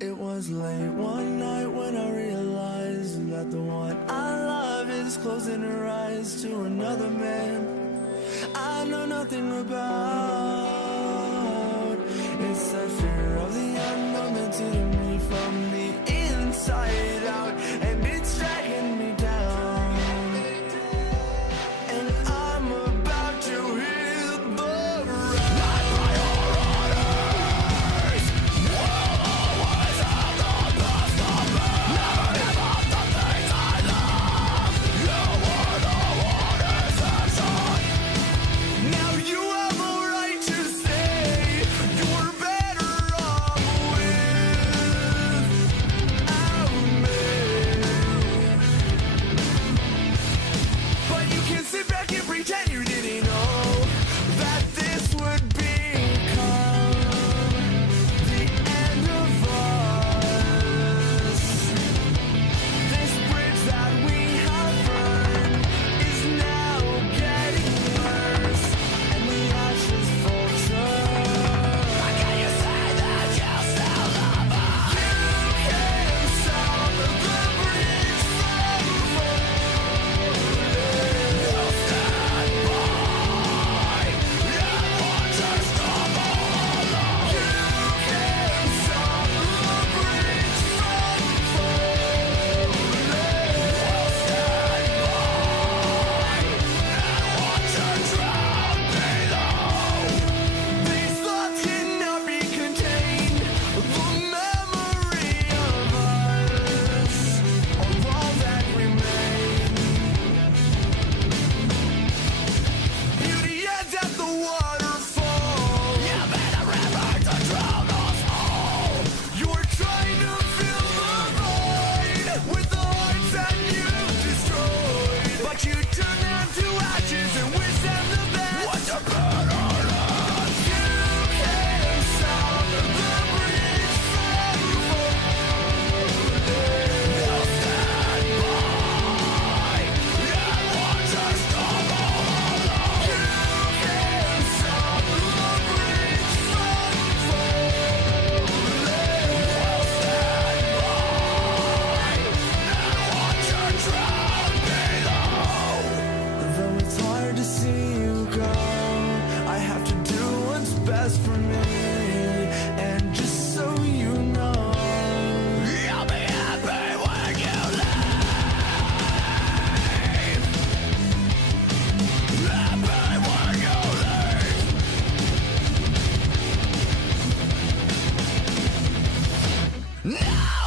It was late one night when I realized that the one I love is closing her eyes to another man I know nothing about. It's that fear of the unknown that's eating me from the inside out, and it's dragging me down. And I'm about to hit the ground. My priorities will always have the best of me. Never give up the things I love. You were the one exception. Now you have a right to say you're better off without me. But you can sit back and pretend you didn't know that this would become the end of us. This bridge that we have burned is now getting worse, and the ashes falter. How can you say that you still love us? You can stop the bridge from falling. You'll stand by and watch us stumble along. You can stop the bridge from falling. We'll stand by and watch her drown below. These thoughts cannot be contained. The memory of us are all that remain. Beauty ends at the waterfall. You better remember to drown us all. You're trying to fill the void with the hearts that you've destroyed, but you turn them to ashes and wish them the best. What's a better life? You can stop the bridge from falling. You'll stand by and watch us stumble along. You can stop the bridge from falling. We'll stand by and watch her drown below. Though it's hard to see you go, I have to do what's best for me. And just so you know, you'll be happy when you leave. Happy when you leave. No!